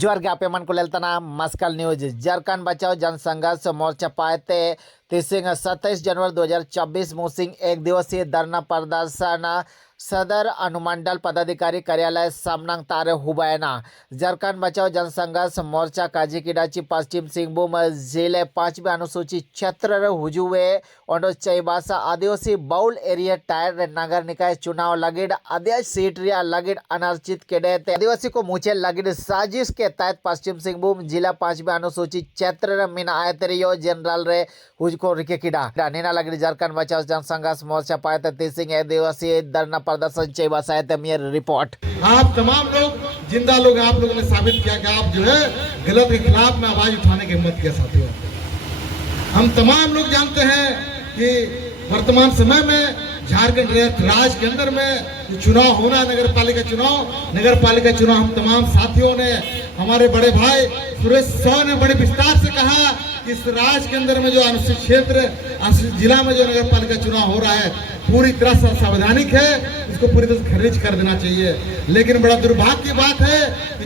जोर ज्ञापे मन को लेलतना मस्कल न्यूज झारखंड बचाओ जनसंघर्ष मोर्चा पाते तिसिंग 27 जनवरी 2024 मूसिंग एक दिवसीय धरना प्रदर्शन सदर अनुमंडल पदाधिकारी कार्यालय सामनांग तारे हुबैना झारखंड बचाओ जनसंघर्ष मोर्चा काजीकिडाची पश्चिम सिंहभूम जिले 5वें अनुसूचित क्षेत्र हुजुए और चईबासा आदिवासी बाउल एरिया टायर नगर निकाय चुनाव लगिड आदेश सीट रिया लगिड अनर्चित केडे आदिवासी को मुझे लगिड साजिश के तहत पश्चिम सिंहभूम जिला 5वें अनुसूचित क्षेत्र मीना आयतरियो जनरल रे हुजको रिके किडा नीना लगिड झारखंड बचाओ जनसंघर्ष मोर्चा पाते तिसिंग एक दिवसीय धरना प्रदर्शन चईबासा है मेरी रिपोर्ट। आप तमाम लोग जिंदा लोग आप लोगों ने साबित किया कि आप जो है गलत के खिलाफ में आवाज उठाने की हिम्मत किया साथियों। हम तमाम लोग जानते हैं कि वर्तमान समय में झारखंड राज्य के अंदर में चुनाव होना नगर पालिका चुनाव हम तमाम साथियों ने हमारे बड़े भाई सुरेश सौ ने बड़े विस्तार से कहा कि इस राज्य के अंदर में जो अनुसूचित क्षेत्र अनुसूचित जिला में जो नगर पालिका चुनाव हो रहा है पूरी तरह से संवैधानिक है, इसको पूरी तरह से खारिज कर देना चाहिए। लेकिन बड़ा दुर्भाग्य की बात है कि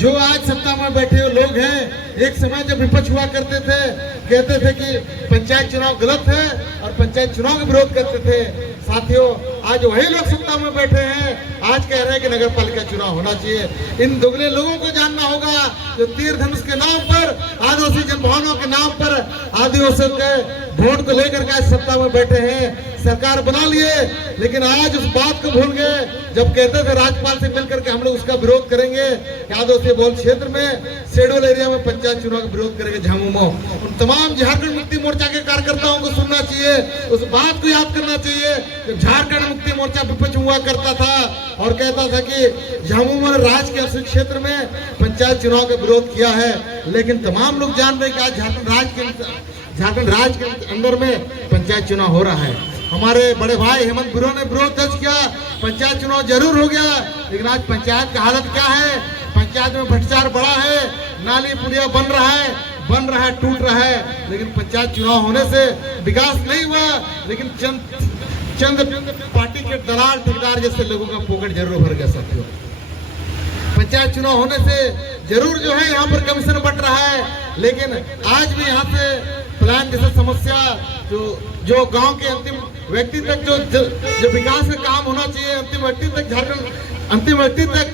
जो आज सत्ता में बैठे हुए लोग हैं, एक समय जब विपक्ष हुआ करते थे कहते थे कि पंचायत चुनाव गलत है और पंचायत चुनाव का विरोध करते थे। साथियों आज वही लोग सत्ता में बैठे हैं, आज कह रहे हैं कि नगर पालिका चुनाव होना चाहिए। इन दुगले लोगों को जानना होगा जो तीर धनुष के नाम पर आदिवासी जनभावनाओं के नाम पर आदिवासियों के वोट को लेकर के आज सत्ता में बैठे हैं, सरकार बना लिए, लेकिन आज उस बात को भूल गए जब कहते थे राज्यपाल से मिलकर के हम लोग उसका विरोध करेंगे कि आदिवासी बहुल क्षेत्र में शेड्यूल एरिया में पंचायत चुनाव का विरोध करेंगे झामुमो। उन तमाम झारखंड मुक्ति मोर्चा के कार्यकर्ताओं को सुनना चाहिए, उस बात को याद करना चाहिए जब झारखंड मुक्ति मोर्चा विपक्ष हुआ करता था और कहता था कि झामुमो ने राज्य के अनुसूचित क्षेत्र में पंचायत चुनाव का विरोध किया है। लेकिन तमाम लोग जान रहे हैं कि आज झारखंड राज्य के अंदर में पंचायत चुनाव हो रहा है। हमारे बड़े भाई हेमंत बिरो ने विरोध दर्ज किया, पंचायत चुनाव जरूर हो गया, लेकिन आज पंचायत की हालत क्या है? पंचायत में भ्रष्टाचार बड़ा है, नाली पुलिया बन रहा है, टूट रहा है, लेकिन पंचायत चुनाव होने से विकास नहीं हुआ। लेकिन चंद पार्टी के दलाल ठेकेदार जैसे लोगों का पॉकेट जरूर भर गया साथियों। पंचायत चुनाव होने से जरूर जो है यहाँ पर कमीशन बट रहा है, लेकिन आज भी यहाँ से प्लान जैसे समस्या जो गांव के अंतिम व्यक्ति तक जो विकास का काम होना चाहिए, अंतिम व्यक्ति तक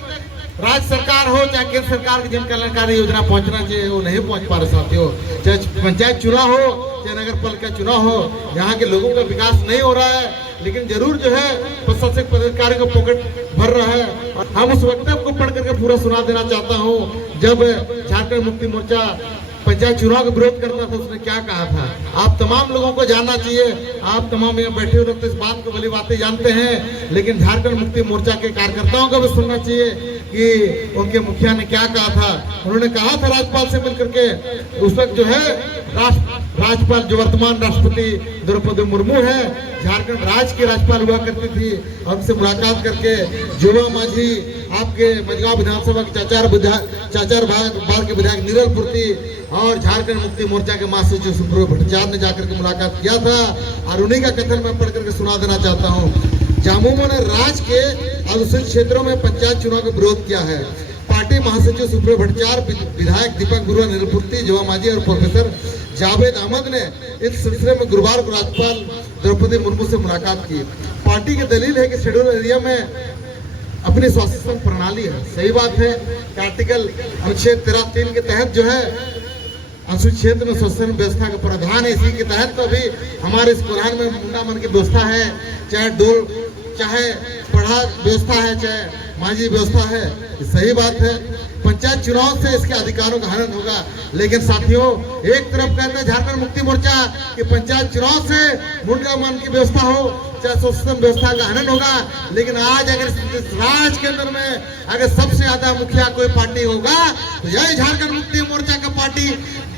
राज्य सरकार हो चाहे केंद्र सरकार की जन कल्याणकारी योजना पहुंचना चाहिए, वो नहीं पहुंच पा रहे साथियों। चाहे पंचायत चुनाव हो चाहे नगर पालिका चुनाव हो, यहाँ के लोगों का विकास नहीं हो रहा है, लेकिन जरूर जो है प्रशासनिक पदाधिकारी का पॉकेट भर रहा है। हम उस वक्तव्य को पढ़ करके पूरा सुना देना चाहता हूँ। जब झारखंड मुक्ति मोर्चा पंचायत चुनाव का विरोध करता था उसने क्या कहा था, आप तमाम लोगों को जानना चाहिए। आप तमाम यहाँ बैठे हुए लोग तो इस बात को भली बातें जानते हैं, लेकिन झारखंड मुक्ति मोर्चा के कार्यकर्ताओं को भी सुनना चाहिए कि उनके मुखिया ने क्या कहा था। उन्होंने कहा था राज्यपाल से मिलकर के, उस वक्त जो है राज्यपाल जो वर्तमान राष्ट्रपति द्रौपदी मुर्मू है, झारखंड राज्य की राज्यपाल हुआ करती थी, हमसे मुलाकात करके जोबा माझी आपके मजगांव विधानसभा के चाचार बाग के विधायक नीरल पूर्ति और झारखंड मुक्ति मोर्चा के महासचिव सुब्रत भट्टाचार्य ने जाकर के मुलाकात किया था, और उन्हीं का कथन मैं पढ़ करके सुना देना चाहता हूँ। झामुमो ने राज्य के अनुसूचित क्षेत्रों में पंचायत चुनाव का विरोध किया है। पार्टी महासचिव सुब्रत भट्टाचार्य, विधायक दीपक बरुआ, नीरल पूर्ति, जोबा माझी और प्रोफेसर जावेद अहमद ने इस सिलसिले में गुरुवार को राज्यपाल द्रौपदी मुर्मू से मुलाकात की। पार्टी की दलील है कि शेड्यूल एरिया में अपनी स्वास्थ्य प्रणाली है, सही बात है कि आर्टिकल अनुच्छेद 13(3) के तहत जो है अनुसूचित क्षेत्र में स्वास्थ्य व्यवस्था का प्रावधान है। इसी के तहत तो अभी हमारे इस कुरान में मुंडा मन की व्यवस्था है, चाहे पढ़ा व्यवस्था है, चाहे माझी व्यवस्था है, सही बात है। पंचायत चुनाव से इसके अधिकारों का हनन होगा, लेकिन साथियों एक तरफ कहते हैं झारखंड मुक्ति मोर्चा कि पंचायत चुनाव से मुंडा मन की व्यवस्था हो चाहे स्वास्थ्य व्यवस्था का हनन होगा, लेकिन आज अगर इस राज्य के अंदर में अगर सबसे ज्यादा मुखिया कोई पार्टी होगा तो यही झारखंड मुक्ति मोर्चा का पार्टी,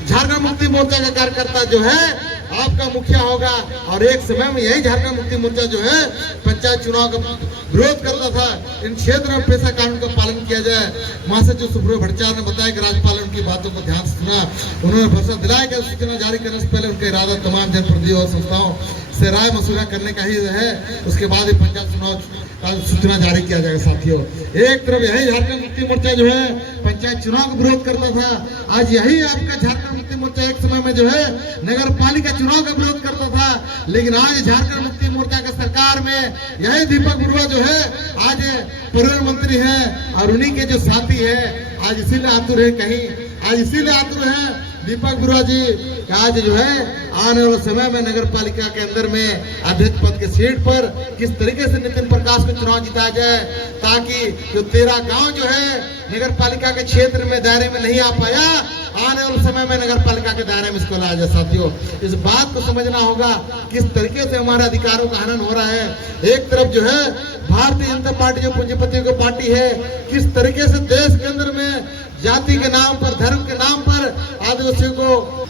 झारखंड मुक्ति मोर्चा का कार्यकर्ता जो है आपका मुखिया होगा। और एक समय में यही झारखंड मुक्ति मोर्चा जो है पंचायत चुनाव का विरोध करता था। इन क्षेत्र में पेशा कानून का पालन किया जाए। महासचिव सुब्रत भट्टाचार्य ने बताया कि राज्यपाल उनकी बातों को ध्यान से सुना, उन्होंने भरोसा दिलाया कि सूचना जारी करने से पहले उनका इरादा तमाम जनप्रतिनिधियों और संस्थाओं से राय मशुरा करने का ही है, उसके बाद ही पंचायत चुनाव का सूचना जारी किया जाएगा। साथियों एक तरफ यही झारखंड मुक्ति मोर्चा जो है पंचायत चुनाव का विरोध करता था, आज यही आपका झारखंड मुक्ति मोर्चा एक समय में जो है नगर पालिका चुनाव का विरोध करता था। लेकिन आज झारखंड मुक्ति मोर्चा का सरकार में यही दीपक बरुआ जो है आज परिवहन मंत्री है और उन्हीं के जो साथी है आज इसीलिए आतुर है, कहीं आज इसीलिए आतुर है दीपक बरुआ जी आज जो है आने वाले समय में नगर पालिका के अंदर में अध्यक्ष पद के सीट पर किस तरीके से नितिन प्रकाश को चुनाव जिताया जाए, ताकि जो 13 गांव जो है नगर पालिका के क्षेत्र में दायरे में नहीं आ पाया, आने वाले समय में नगर पालिका के दायरे में इसको लाया जाए। साथियों, इस बात को समझना होगा किस तरीके से हमारे अधिकारों का हनन हो रहा है। एक तरफ जो है भारतीय जनता पार्टी जो पूंजीपतियों की पार्टी है, किस तरीके से देश के अंदर में जाति के नाम पर, धर्म के नाम पर आदिवासियों को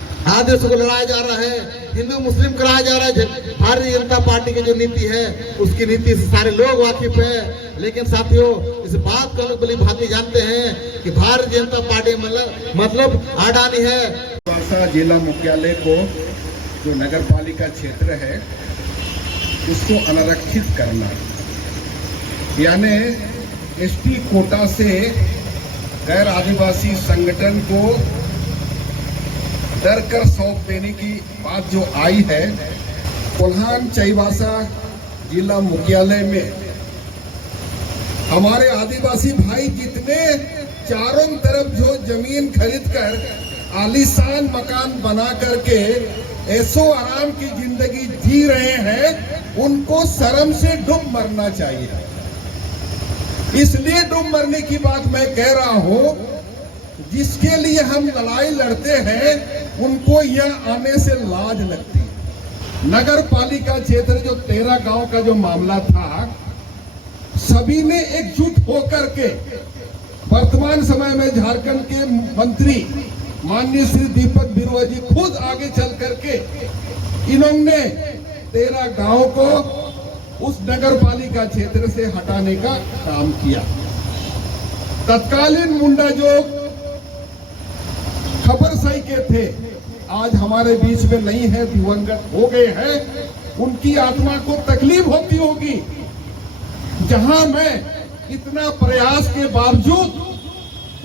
लड़ाया जा रहा है, हिंदू मुस्लिम कराया जा रहा है। भारतीय जनता पार्टी की जो नीति है उसकी नीति से सारे लोग वाकिफ है। लेकिन साथियों, इस बात को लोग भली भांति जानते हैं कि भारतीय जनता पार्टी मतलब अडानी है। जिला मुख्यालय को जो नगर पालिका क्षेत्र है उसको अनारक्षित करना, यानी एसटी कोटा से गैर आदिवासी संगठन को डर कर सौंप देने की बात जो आई है, कोल्हान चाईबासा जिला मुख्यालय में हमारे आदिवासी भाई जितने चारों तरफ जो जमीन खरीद कर आलीशान मकान बना करके ऐसो आराम की जिंदगी जी रहे हैं, उनको शर्म से डूब मरना चाहिए। इसलिए डूब मरने की बात मैं कह रहा हूं, जिसके लिए हम लड़ाई लड़ते हैं उनको यह आने से लाज लगती है। नगर पालिका क्षेत्र जो 13 गांव का जो मामला था, सभी ने एकजुट होकर के वर्तमान समय में झारखंड के मंत्री माननीय श्री दीपक बरुआ जी खुद आगे चल करके इन्होंने 13 गांव को उस नगर पालिका क्षेत्र से हटाने का काम किया। तत्कालीन मुंडा जो खबर सही के थे आज हमारे बीच में नहीं है, दिवंगत हो गए हैं। उनकी आत्मा को तकलीफ होती होगी, जहां मैं इतना प्रयास के बावजूद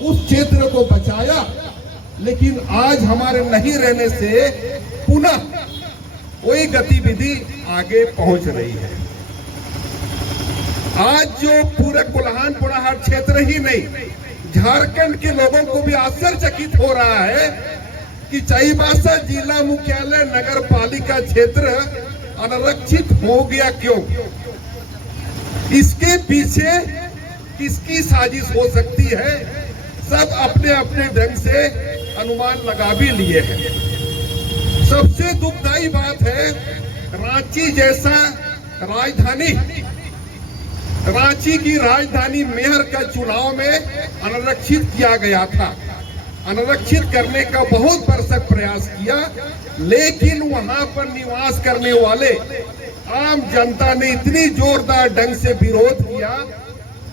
उस क्षेत्र को बचाया, लेकिन आज हमारे नहीं रहने से पुनः कोई गतिविधि आगे पहुंच रही है। आज जो पूरे कोल्हान पुराहाट क्षेत्र ही नहीं, झारखंड के लोगों को भी आश्चर्यचकित हो रहा है कि चाईबासा जिला मुख्यालय नगर पालिका क्षेत्र अनारक्षित हो गया क्यों? इसके पीछे किसकी साजिश हो सकती है? सब अपने अपने ढंग से अनुमान लगा भी लिए हैं। सबसे दुखदाई बात है, रांची जैसा राजधानी, रांची की राजधानी मेयर का चुनाव में अनारक्षित किया गया था। अनारक्षित करने का बहुत भरसक प्रयास किया, लेकिन वहां पर निवास करने वाले आम जनता ने इतनी जोरदार ढंग से विरोध किया,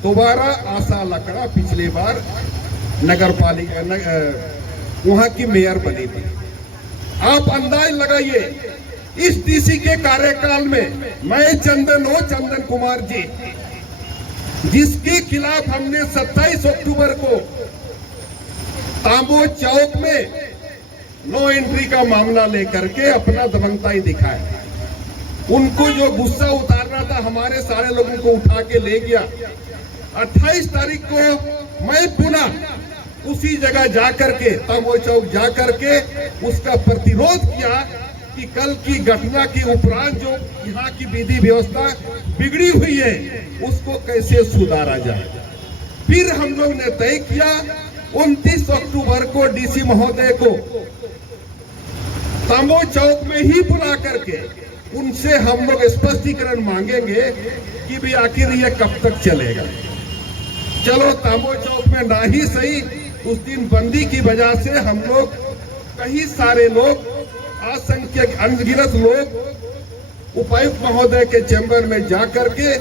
दोबारा आशा लकड़ा पिछले बार नगर पालिका वहां की मेयर बनी थी। आप अंदाज लगाइए, इस डीसी के कार्यकाल में मैं चंदन कुमार जी, जिसके खिलाफ हमने 27 अक्टूबर को तांबो चौक में नो एंट्री का मामला लेकर के अपना दबंगताई दिखाया। उनको जो गुस्सा उतारना था, हमारे सारे लोगों को उठा के ले गया। 28 तारीख को मैं पुनः उसी जगह जाकर के, तांबो चौक जाकर के उसका प्रतिरोध किया कि कल की घटना के उपरांत जो यहाँ की विधि व्यवस्था बिगड़ी हुई है उसको कैसे सुधारा जाए। फिर हम लोग ने तय किया 29 अक्टूबर को डीसी महोदय को तांबो चौक में ही बुला करके उनसे हम लोग स्पष्टीकरण मांगेंगे कि भी आखिर ये कब तक चलेगा। चलो तांबो चौक में ना ही सही, उस दिन बंदी की वजह से हम लोग कई सारे लोग, असंख्यक अनगिनत लोग उपायुक्त महोदय के चैम्बर में जाकर के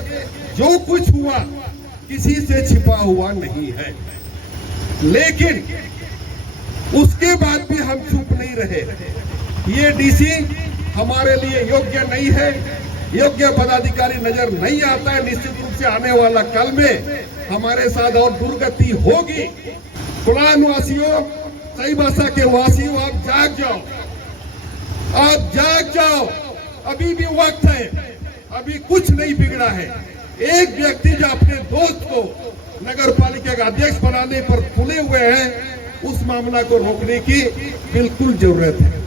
जो कुछ हुआ किसी से छिपा हुआ नहीं है। लेकिन उसके बाद भी हम चुप नहीं रहे। ये डीसी हमारे लिए योग्य नहीं है, योग्य पदाधिकारी नजर नहीं आता है। निश्चित रूप से आने वाला कल में हमारे साथ और दुर्गति होगी। खुलान वासियों, चाईबासा के वासियों, आप जाग जाओ, आप जाग जाओ। अभी भी वक्त है, अभी कुछ नहीं बिगड़ा है। एक व्यक्ति जो अपने दोस्त को नगर पालिका का अध्यक्ष बनाने पर तुले हुए हैं, उस मामला को रोकने की बिल्कुल जरूरत है।